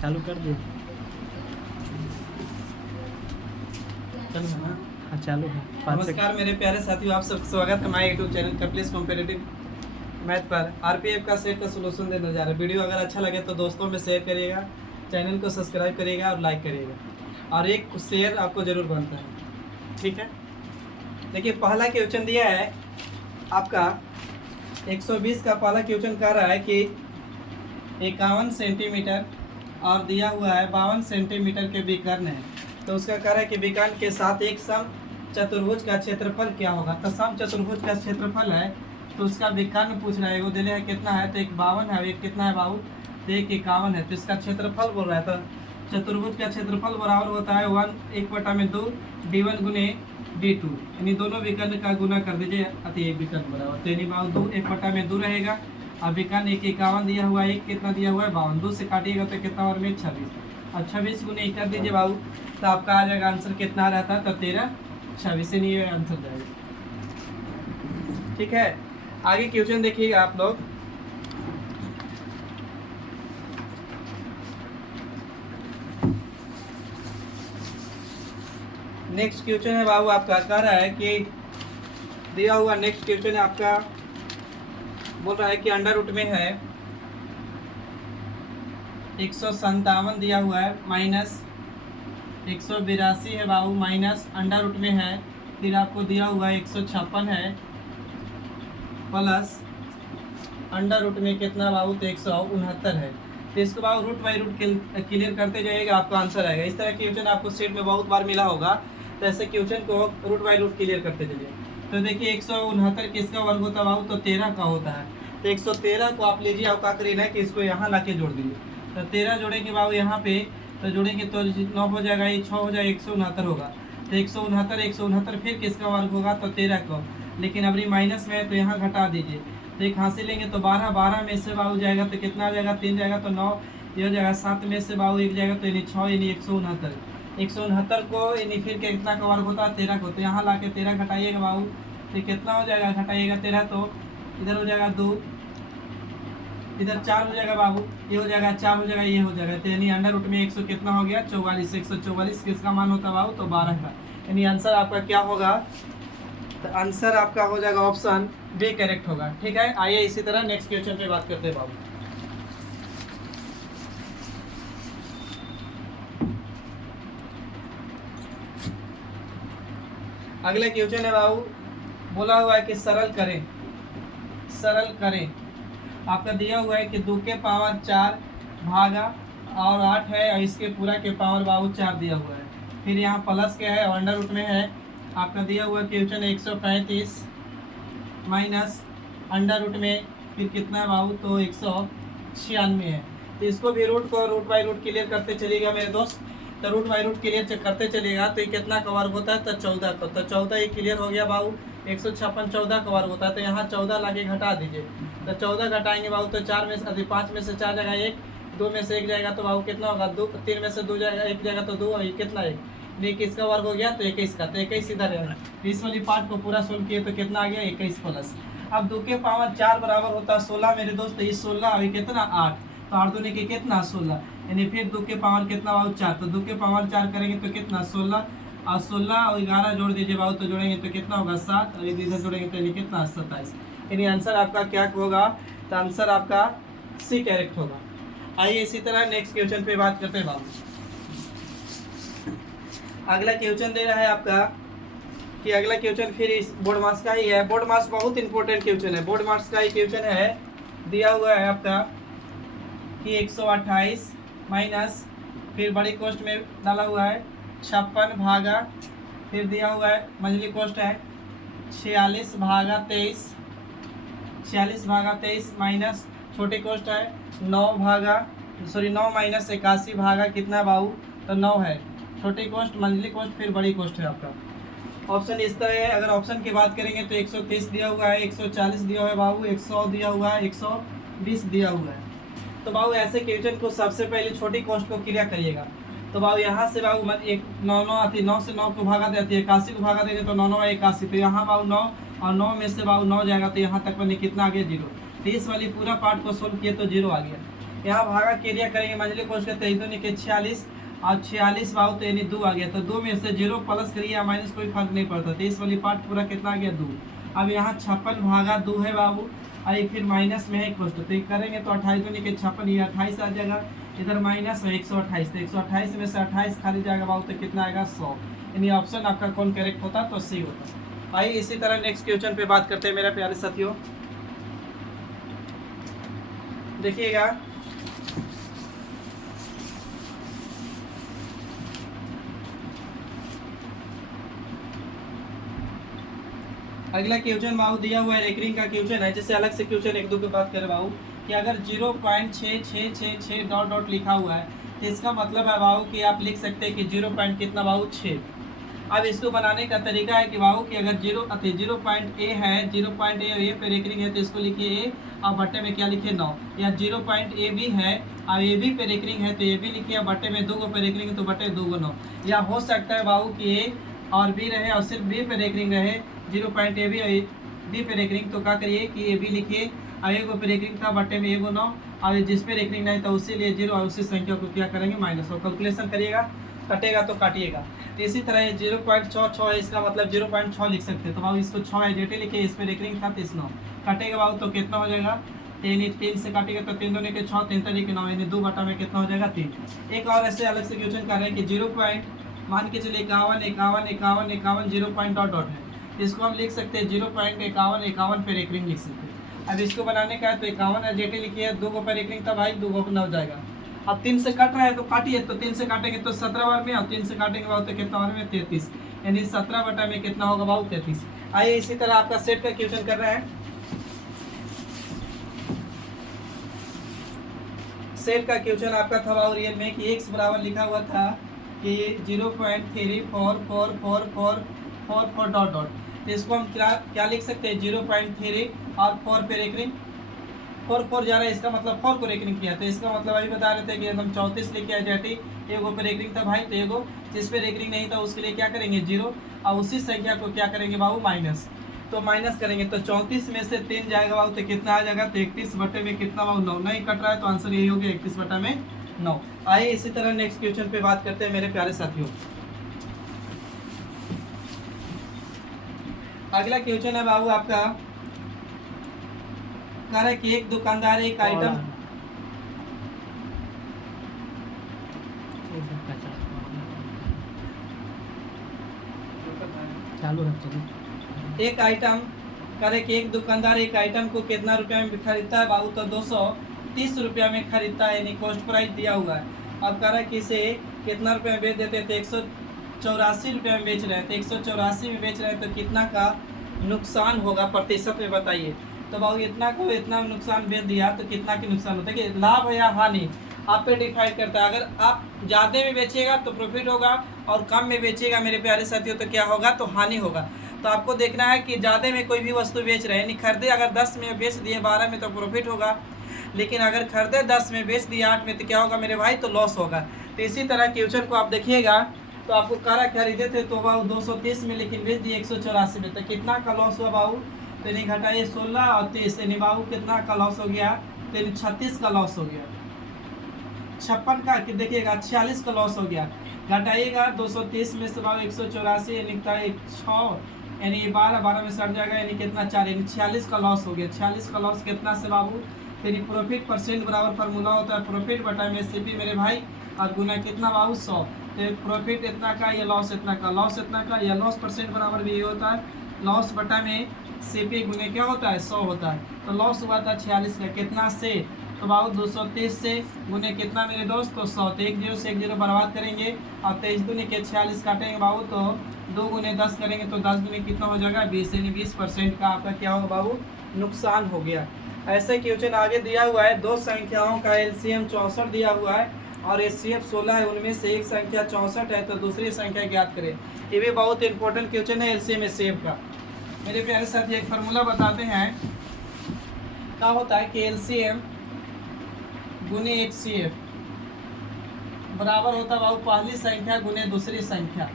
चालू कर दिए। चलो ना। हाँ चालू है। 5 सेकंड। नमस्कार मेरे प्यारे साथियों, आप सबका स्वागत है हमारे यूट्यूब चैनल कपलेस कॉम्पिटिटिव मैथ पर। आरपीएफ का सेट का सोल्यूशन देने जा रहे हैं। वीडियो अगर अच्छा लगे तो दोस्तों में शेयर करिएगा, चैनल को सब्सक्राइब करिएगा और लाइक करिएगा, और एक शेयर आपको ज़रूर बनता है, ठीक है। देखिए पहला क्वेश्चन दिया है आपका 120 का पहला क्वेश्चन कह रहा है कि 51 सेंटीमीटर और दिया हुआ है 52 सेंटीमीटर के विकर्ण है। तो उसका कह रहा है कि विकर्ण के साथ एक सम चतुर्भुज का क्षेत्रफल क्या होगा। तो सम चतुर्भुज का क्षेत्रफल है तो उसका विकर्ण पूछ रहा है। वो दिले है कितना है, तो एक 52 है, एक कितना है बाबू, तो एक 51 है। तो इसका क्षेत्रफल बोल रहा है। तो चतुर्भुज का क्षेत्रफल बराबर होता है 1/2 d1 गुने d2, यानी दोनों विकर्ण का गुना कर दीजिए अति एक विकर्ण बराबर। तो यानी बाबू 2 1/2 रहेगा। अब विकर्ण एक 51 दिया हुआ है, एक कितना दिया हुआ है 52, 2 से काटिएगा तो कितना और में 26, और 26 गुने 1 कर दीजिए बाबू, तो आपका आ जाएगा आंसर कितना रहता है, तो 13 26 से नहीं आंसर जाएगा, ठीक है। आगे क्वेश्चन देखिएगा आप लोग। नेक्स्ट क्वेश्चन है बाबू आपका, कह रहा है कि दिया हुआ नेक्स्ट क्वेश्चन है आपका, बोल रहा है कि अंडर रूट में है 157 दिया हुआ है, माइनस 182 है बाबू, माइनस अंडर रूट में है, फिर आपको दिया हुआ है 156 है, प्लस अंडर रूट में कितना बाबू, तो 169 है। तो इसको बाबू रूट बाई रूट क्लियर करते जाइएगा, आपका आंसर आएगा। इस तरह क्वेश्चन आपको सेट में बहुत बार मिला होगा, तो ऐसे क्वेश्चन को रूट बाई रूट क्लियर करते चलिए। तो देखिए 169 किसका वर्ग होता है बाबू, तो 13 का होता है। तो 113 को आप लीजिए, आप क्या करीना है कि इसको यहाँ ला के जोड़ दीजिए। तो 13 जोड़ेंगे बाबू यहाँ पे, तो जोड़ेंगे तो 9 हो जाएगा, ये 6 हो जाएगा, 169 होगा। तो 169 फिर किसका वर्ग होगा, तो 13 का। लेकिन अभी माइनस में है तो यहाँ घटा दीजिए, तो एक हासिल लेंगे तो 12 में से बाबू जाएगा तो कितना आ जाएगा, 3 जाएगा तो 9, ये हो जाएगा 7 में से बाबू 1 जाएगा तो यानी 6, यानी 169 को यानी फिर कितना का वर्ग होता है, 13 को। तो यहाँ ला के 13 घटाइएगा बाबू, तो कितना हो जाएगा, घटाइएगा 13 तो इधर हो जाएगा 2, इधर 4 हो जाएगा बाबू, ये हो जाएगा 4 हो जाएगा, ये हो जाएगा। तो यानी अंडर रूट में 100 कितना हो गया, 44। 144 किसका मान होता है बाबू, तो 12 का। यानी आंसर आपका क्या होगा, तो आंसर आपका हो जाएगा ऑप्शन बी करेक्ट होगा, ठीक है। आइए इसी तरह नेक्स्ट क्वेश्चन पे बात करते हैं बाबू। अगला क्वेश्चन है बाबू, बोला हुआ है कि सरल करें, सरल करें। आपका दिया हुआ है कि 2 के पावर 4 भागा और 8 है, और इसके पूरा के पावर बाबू 4 दिया हुआ है। फिर यहाँ प्लस के है और अंडर रूट में है। आपका दिया हुआ क्वेश्चन 135 माइनस अंडर रूट में फिर कितना है बाबू, तो 196 है। तो इसको भी रूट को रूट बाई रूट क्लियर करते चलिएगा मेरे दोस्त। तो रूट बाई रूट क्लियर करते चलिएगा तो ये कितना का वर्ग होता है, तो 14 का। तो 14 ये क्लियर हो गया बाबू, 156 14 का वर्ग होता है। तो यहाँ 14 ला के घटा दीजिए, तो 14 घटाएंगे बाबू तो 4 में से 5 में से 4 जाएगा 1, 2 में से 1 जाएगा तो बाबू कितना होगा 2, 3 में से 2 जाएगा 1 जाएगा तो 2, और ये कितना 1, नहीं किसका वर्ग हो गया, तो 21 का। तो 21 इधर है, इस वाली पार्ट को पूरा सोल्व किए तो कितना आ गया 21 प्लस। अब 2 के पावर 4 बराबर होता है 16 मेरे दोस्त। ये 16 अभी कितना 8, तो 8 दूनी के कितना 16, यानी फिर 2 के पावर कितना बाबू 4। तो 2 के पावर 4 करेंगे तो कितना 16, और 16 और 11 जोड़ दीजिए बाबू, तो जोड़ेंगे तो कितना होगा 7, और इधर जोड़ेंगे तो यानी कितना 27। यानी आंसर आपका क्या होगा, तो आंसर आपका सी करेक्ट होगा। आइए इसी तरह नेक्स्ट क्वेश्चन पे बात करते हैं बाबू। अगला क्वेश्चन दे रहा है आपका कि अगला क्वेश्चन फिर इस बोर्ड मार्क्स का ही है। बोर्ड मार्क्स बहुत इंपॉर्टेंट क्वेश्चन है। बोर्ड मार्क्स का ही क्वेश्चन है, दिया हुआ है आपका कि 128 माइनस फिर बड़ी कोष्ट में डाला हुआ है 56 भागा, फिर दिया हुआ है मंझली कोष्ट है 46 भागा 23, 46 भागा 23 माइनस छोटी कोष्ट है 9 माइनस 81 भागा कितना बाबू, तो 9 है। छोटी कोष्ट मंझली कोष्ट फिर बड़ी कोष्ट है आपका। ऑप्शन इस तरह है। अगर ऑप्शन की बात करेंगे तो 130 दिया हुआ है, 140 दिया हुआ है बाबू, 100 दिया हुआ है, 120 दिया हुआ है। तो बाबू ऐसे क्वेश्चन को सबसे पहले छोटी कोष्ट को क्लियर करिएगा। तो बाबू यहाँ से बाबू एक 9 आती है, 9 से 9 को भागा देती है, 81 को भागा देंगे तो 9 9 81। तो यहाँ बाबू 9 और 9 में से बाबू 9 जाएगा तो यहाँ तक मैंने कितना आ गया 0। तो इस वाली पूरा पार्ट को सोल्व किए तो 0 आ गया। यहाँ भागा क्रिया करेंगे मंझली कोष्ठ का 23 दूनी के 46 और 46 बाबू तो यानी 2 आ गया, तो 2 में से 0 प्लस करिए या माइनस कोई फर्क नहीं पड़ता, 23 वाली पार्ट पूरा कितना आ गया 2। अब यहाँ 56 भागा 2 है बाबू, और फिर माइनस में है कोष्ठ, तो ये करेंगे तो 28 दूनी के 56, ये 28 आ जाएगा, इधर माइनस है 128, तो 128 में से 28 खाली जाएगा बाबू, तो कितना आएगा 100। यानी ऑप्शन आपका कौन करेक्ट होता तो सी होता। आइए इसी तरह नेक्स्ट क्वेश्चन पे बात करते हैं मेरे प्यारे साथियों। देखिएगा अगला क्वेश्चन बाबू दिया हुआ है, रेकरिंग का क्वेश्चन है, जैसे अलग से क्वेश्चन एक दो की बात करें बाबू कि अगर 0.6666 डॉट डॉट लिखा हुआ है तो इसका मतलब है बाबू कि आप लिख सकते हैं कि 0 पॉइंट कितना बाबू 6। अब इसको बनाने का तरीका है कि बाबू कि अगर 0 पॉइंट ए है, 0 पॉइंट ए पे रेकरिंग है तो इसको लिखिए ए और बट्टे में क्या लिखिए 9, या 0 पॉइंट ए बी है और ए बी पे रेकरिंग है तो ए बी लिखिए, बट्टे में 2 को पे रेकरिंग है तो बट्टे 2 को 9, या हो सकता है बाबू कि ए और बी रहे और सिर्फ बी पे रेकरिंग रहे, 0 पॉइंट ए बी और बी पे रेकरिंग, तो क्या करिए कि ए बी लिखिए और ए को पे रेकरिंग था बट्टे में 1 को 9, और जिस पे रेकरिंग नहीं था उसी लिए 0 और उसी संख्या को क्या करेंगे माइनस, और कैलकुलेशन करिएगा, कटेगा तो काटिएगा। तो इसी तरह ये 0.66 है, इसका मतलब 0.6 लिख सकते हैं, तो बाबू इसको 6 एजेटे लिखे, इस पे रेकरिंग था 9 काटेगा बाबू, तो कितना हो जाएगा 3 से काटेगा तो 3 दूनी के 6, 3 तरीके 9, यानी 2 बटा में कितना हो जाएगा 3। एक और ऐसे अलग से क्वेश्चन कर रहे हैं कि 0 पॉइंट मान के चलिए 51 0 पॉइंट डॉट डॉट है, इसको हम लिख सकते हैं 0.51 पे रेकरिंग लिख सकते हैं। अब इसको बनाने का है तो 51 एजेटे लिखिए, 2 को पे रेकरिंग था भाई, 2 को 9 जाएगा। अब 3 से काट रहा है तो काटिए, तो 3 से काटेंगे तो 17 बार में, और 3 से काटेंगे बाबू तो कितना बार में 33, यानी 17 बटा में कितना होगा बाबू 33। आइए इसी तरह आपका सेट का क्वेश्चन कर रहा है। सेट का क्वेश्चन आपका था बाबू रियल में कि x बराबर लिखा हुआ था कि 0.344444 डॉट डॉट, तो इसको हम क्या लिख सकते हैं 0.3 और 4 पे रेकरिंग, 4 जा रहा है, इसका मतलब 4 को रेकरिंग किया, तो इसका मतलब अभी बता रहे थे कि हम 34 लेके आए जाती, एगो पे रेकरिंग था भाई, तो एगो जिस पे रेकरिंग नहीं था उसके लिए क्या करेंगे 0, और उसी संख्या को क्या करेंगे बाबू माइनस, तो माइनस करेंगे तो 34 में से 3 जाएगा बाबू, तो कितना आ जाएगा, तो 31 बटे में कितना बाबू 9, नहीं कट रहा है तो आंसर यही हो गया 31 बटा में 9। आइए इसी तरह नेक्स्ट क्वेश्चन पे बात करते हैं मेरे प्यारे साथियों। अगला क्वेश्चन है बाबू आपका, कह रहा है कि एक दुकानदार एक आइटम चालू है, चलिए। एक आइटम करे कि एक दुकानदार एक आइटम को कितना रुपया में खरीदता है बाबू, तो 230 रुपया में खरीदता है, यानी कॉस्ट प्राइस दिया हुआ है। अब कह रहा है कि इसे कितना रुपये में बेच देते हैं, तो 184 रुपये में बेच रहे हैं, तो 184 में बेच रहे हैं तो कितना का नुकसान होगा प्रतिशत में बताइए। तो बाबू इतना को इतना नुकसान बेच दिया तो कितना की नुकसान होता है, कि लाभ या हानि आप पे डिफाइड करता है। अगर आप ज़्यादा में बेचिएगा तो प्रॉफिट होगा, और कम में बेचिएगा मेरे प्यारे साथियों तो क्या होगा, तो हानि होगा। तो आपको देखना है कि ज़्यादा में कोई भी वस्तु बेच रहे हैं, यानी खरीदे अगर 10 में बेच दिए 12 में तो प्रॉफिट होगा, लेकिन अगर खरीदे 10 में बेच दिए 8 में तो क्या होगा मेरे भाई, तो लॉस होगा। तो इसी तरह क्वेश्चन को आप देखिएगा, तो आपको कारा खरीदे थे तो बाबू 230 में, लेकिन बेच दिए 184 में, तो कितना का लॉस हुआ बाबू, तो यानी घटाइए 16 और 30, यानी बाबू कितना का लॉस हो गया, तो यानी 36 का लॉस हो गया। 56 का कि देखिएगा 46 का लॉस हो गया, घटाइएगा 230 में से बाबू 184 यानी 6, यानी 12 में सट जाएगा, यानी कितना 4, यानी 46 का लॉस हो गया। 46 का लॉस कितना से बाबू, यानी प्रॉफिट परसेंट बराबर फार्मूला होता है प्रॉफिट बटा में सीपी मेरे भाई, और गुना कितना बाबू 100, तो प्रॉफिट इतना का या लॉस इतना का, लॉस इतना का या लॉस परसेंट बराबर भी ये होता है लॉस बटा में सीपी गुने क्या होता है 100 होता है। तो लॉस हुआ था 46 का, कितना से, तो बाबू 230 से गुने कितना मेरे दोस्त, तो 100, तो 1 0 से 1 0 बर्बाद करेंगे, और 23 दूनी के 46 काटेंगे बाबू, तो 2 गुने 10 करेंगे तो 10 दूनी कितना हो जाएगा 20, यानी 20% का आपका क्या होगा बाबू नुकसान हो गया। ऐसे क्वेश्चन आगे दिया हुआ है, दो संख्याओं का एलसीएम 64 दिया हुआ है और एचसीएफ 16 है, उनमें से एक संख्या 64 है तो दूसरी संख्या ज्ञात करें। ये भी बहुत इंपॉर्टेंट क्वेश्चन है एलसीएम एचसीएफ का। मेरे प्यारे साथी एक फार्मूला बताते हैं, क्या होता है कि एलसीएम गुने एचसीएफ बराबर होता है बाबू पहली संख्या गुने दूसरी संख्या।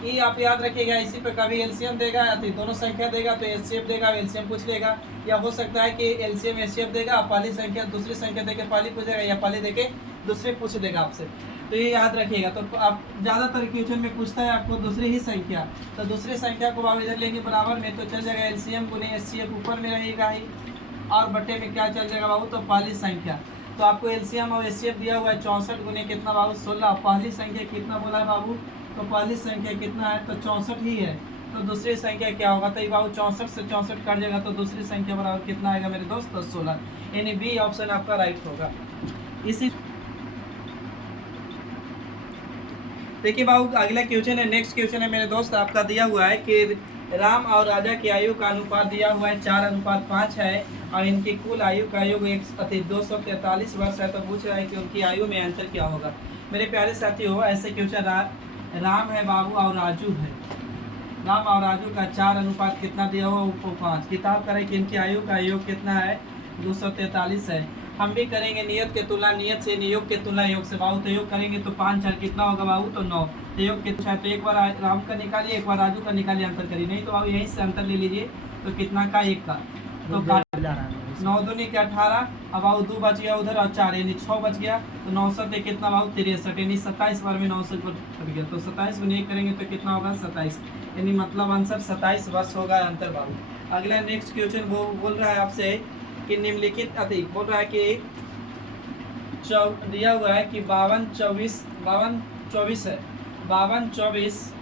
ये आप याद रखिएगा। इसी पे कभी एलसीएम देगा या तो दोनों संख्या देगा तो एचसीएफ देगा, एलसीएम पूछ लेगा, या हो सकता है कि एलसीएम एचसीएफ देगा, पहली संख्या दूसरी संख्या देके पहली पूछेगा, या पहली देके दूसरी पूछ देगा आपसे। तो ये याद रखिएगा। तो आप ज़्यादातर क्वेश्चन में पूछता है आपको दूसरी ही संख्या, तो दूसरी संख्या को आप इधर लेंगे बराबर में, तो चल जाएगा एलसीएम गुने एचसीएफ ऊपर में रहेगा ही, और बट्टे में क्या चल जाएगा बाबू, तो पहली संख्या। तो आपको एलसीएम और एचसीएफ दिया हुआ है 64 गुने कितना बाबू 16। पहली संख्या कितना बोला है बाबू, तो पहली संख्या कितना है, तो 64 ही है। तो दूसरी संख्या क्या होगा, तो ये बाबू 64 से 64 कट जाएगा, तो दूसरी संख्या बराबर कितना आएगा मेरे दोस्त, तो 16। यानी बी ऑप्शन आपका राइट होगा। इसी देखिए बाबू अगला क्वेश्चन है, नेक्स्ट क्वेश्चन है मेरे दोस्त, आपका दिया हुआ है कि राम और राजा की आयु का अनुपात दिया हुआ है 4:5 है, और इनकी कुल आयु का योग 243 वर्ष है। तो पूछ रहा है कि उनकी आयु में अंतर क्या होगा। मेरे प्यारे साथी हो, ऐसे क्वेश्चन राम है बाबू और राजू है, राम और राजू का 4 कितना दिया हुआ, 5। किताब करें कि इनकी आयु का योग कितना है, 243 है। हम भी करेंगे नियत के तुलना नियत से, योग के तुलना योग से बाबू। तो योग करेंगे तो 5 4 कितना होगा बाबू, तो 9। तो योग कितना है, तो एक बार राम का निकालिए, एक बार राजू का निकालिए, अंतर करिए। नहीं तो बाबू यहीं से अंतर ले लीजिए, तो कितना का, 1 का। तो 9 दूनी के 18, अब बाबू 2 बच गया उधर, और 4 यानी 6 बच गया। तो 9 कितना बाबू 63, यानी 27 बार में 9 कट गया। तो 27 गुने 1 करेंगे तो कितना होगा, 27। यानी मतलब आंसर 27 वर्ष होगा अंतर बाबू। अगला नेक्स्ट क्वेश्चन वो बोल रहा है आपसे कि निम्नलिखित अधिक बोल रहा है कि दिया हुआ है कि 52 24 है, 52 24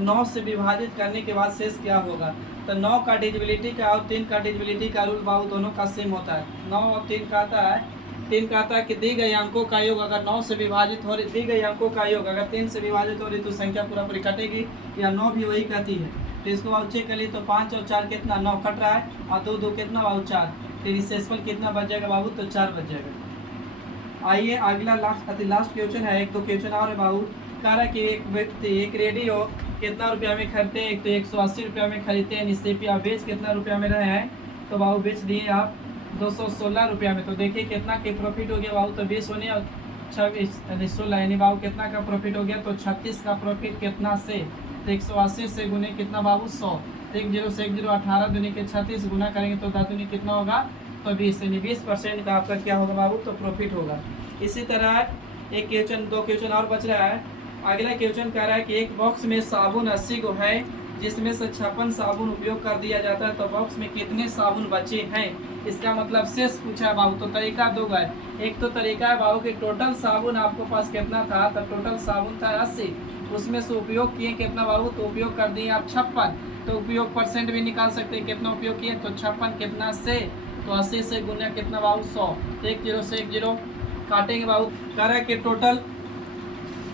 9 से विभाजित करने के बाद शेष क्या होगा। तो 9 का डिविजिबिलिटी का और 3 का डिविजिबिलिटी का रूल बाबू दोनों का सेम होता है। 9 और 3 का आता है, 3 का आता है कि दी गई अंकों का योग अगर 9 से विभाजित हो रही, दी गई अंकों का योग अगर 3 से विभाजित हो रही तो संख्या पूरा पूरी कटेगी, या 9 भी वही कहती है। तो इसको बाबू चेक कर ली, तो 5 और 4 कितना, 9 कट रहा है, और 2 2 कितना बाबू 4। फिर शेषफल कितना बच जाएगा बाबू, तो 4 बच जाएगा। आइए अगला लास्ट क्वेश्चन है, एक दो क्वेश्चन और है बाबू। कह रहा है कि एक व्यक्ति एक रेडियो कितना रुपया में खरीदते हैं, एक तो 180 रुपया में खरीदते हैं, निश्चय आप बेच कितना रुपया में रहे हैं, तो बाबू बेच दिए आप 216 रुपया में। तो देखिए कितना के प्रॉफिट हो गया बाबू, तो 20 होने और 26 यानी 16, यानी बाबू कितना का प्रॉफिट हो गया, तो 36 का प्रॉफिट कितना से, तो 180 से गुने कितना बाबू 100। 1 0 से 1 0 18 दूनी के 36 गुना करेंगे तो 10 दूनी कितना होगा, तो 20, यानी 20% का आपका क्या होगा बाबू, तो प्रॉफिट होगा। इसी तरह एक क्वेश्चन, 2 क्वेश्चन और बच रहा है। अगला क्वेश्चन कह रहा है कि एक बॉक्स में साबुन 80 को है, जिसमें से 56 साबुन उपयोग कर दिया जाता है, तो बॉक्स में कितने साबुन बचे हैं। इसका मतलब शेष पूछा है बाबू। तो तरीका दो है, एक तो तरीका है बाबू कि टोटल साबुन आपको पास कितना था, तो टोटल साबुन था 80, उसमें से उपयोग किए कितना बाबू, तो उपयोग कर दिए आप 56। तो उपयोग परसेंट भी निकाल सकते हैं, कितना उपयोग किए, तो 56 कितना से, तो 80 से गुना कितना बाबू 100। 1 0 से 1 0 काटेंगे बाबू। कह रहा है कि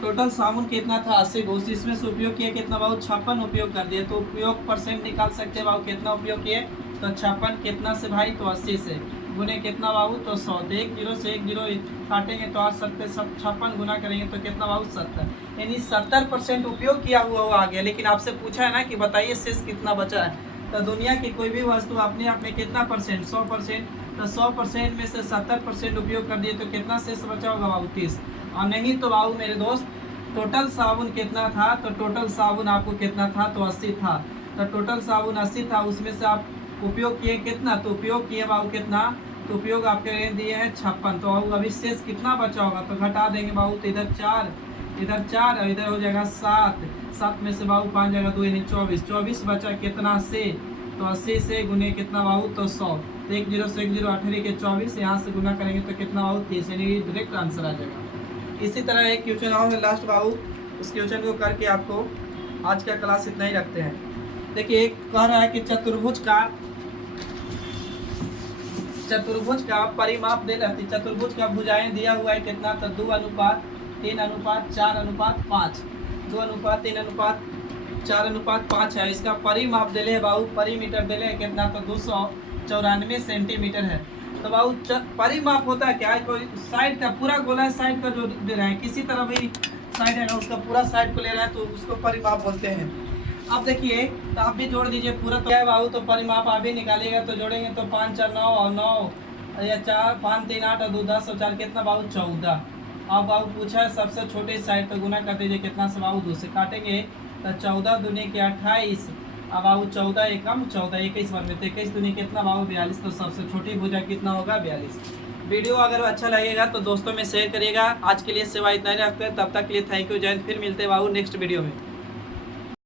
टोटल साबुन कितना था 80 को, इसमें से उपयोग किया कितना बाबू 56 उपयोग कर दिए। तो उपयोग परसेंट निकाल सकते हैं बाबू, कितना उपयोग किए, तो 56 कितना से भाई, तो 80 से गुने कितना बाबू, तो 100। 1 0 से 1 0 काटेंगे तो 8 7 56 गुना करेंगे तो कितना बाबू 70, यानी 70% उपयोग किया हुआ आ गया। लेकिन आपसे पूछा है ना कि बताइए शेष कितना बचा है। तो दुनिया की कोई भी वस्तु अपने आप में कितना परसेंट, 100%, तो 100% में से 70% उपयोग कर दिए तो कितना शेष बचा होगा बाबू 30। और नहीं तो बाबू मेरे दोस्त टोटल साबुन कितना था, तो टोटल साबुन आपको कितना था, तो 80 था। तो टोटल साबुन 80 था, उसमें से आप उपयोग किए कितना, तो उपयोग किए बाबू कितना, तो उपयोग आपके दिए हैं 56। तो बाबू अभी शेष कितना बचा होगा, तो घटा देंगे बाबू, तो इधर 4 और इधर हो जाएगा 7 में से बाबू 5 जाएगा 2 यानी 24 बचा कितना से, तो 80 से गुने कितना बाबू, तो 100। 1 0 से 1 0 18 के 24, यहाँ से गुना करेंगे तो कितना बाबू 30, यानी डायरेक्ट आंसर आ जाएगा। इसी तरह एक क्वेश्चन और है लास्ट बाबू, उस क्वेश्चन को करके आपको आज का क्लास इतना ही रखते हैं। देखिए एक कह रहा है कि चतुर्भुज का परिमाप दे रहती, चतुर्भुज का भुजाएं दिया हुआ है कितना, तो 2:3:4:5, 2:3:4:5 है। इसका परिमाप दिले है बाबू, परिमीटर दिले है कितना, तो 294 सेंटीमीटर है। तो बाबू परिमाप होता है क्या, कोई साइड का पूरा गोला साइड का जो दे रहे हैं, किसी तरह भी साइड है ना उसका पूरा साइड को ले रहा है, तो उसको परिमाप बोलते हैं। अब देखिए तो आप भी जोड़ दीजिए पूरा, तो क्या है बाबू, तो परिमाप आप भी निकालिएगा, तो जोड़ेंगे तो 5 4 9 और 9 या 4 5 3 8 और 2 10 और 4 कितना बाबू 14, अब बाबू पूछा है सबसे छोटे साइड का गुना कर दीजिए कितना से बाबू 2 से काटेंगे तो 14 दूनी के 28। अब बाबू 14 एकम 14 21 बार में 21 दूनी कितना बाबू 42। तो सबसे छोटी भुजा कितना होगा 42। वीडियो अगर अच्छा लगेगा तो दोस्तों में शेयर करिएगा। आज के लिए सेवा इतना ही रखते हैं, तब तक के लिए थैंक यू, जय हिंद। फिर मिलते हैं बाबू नेक्स्ट वीडियो में।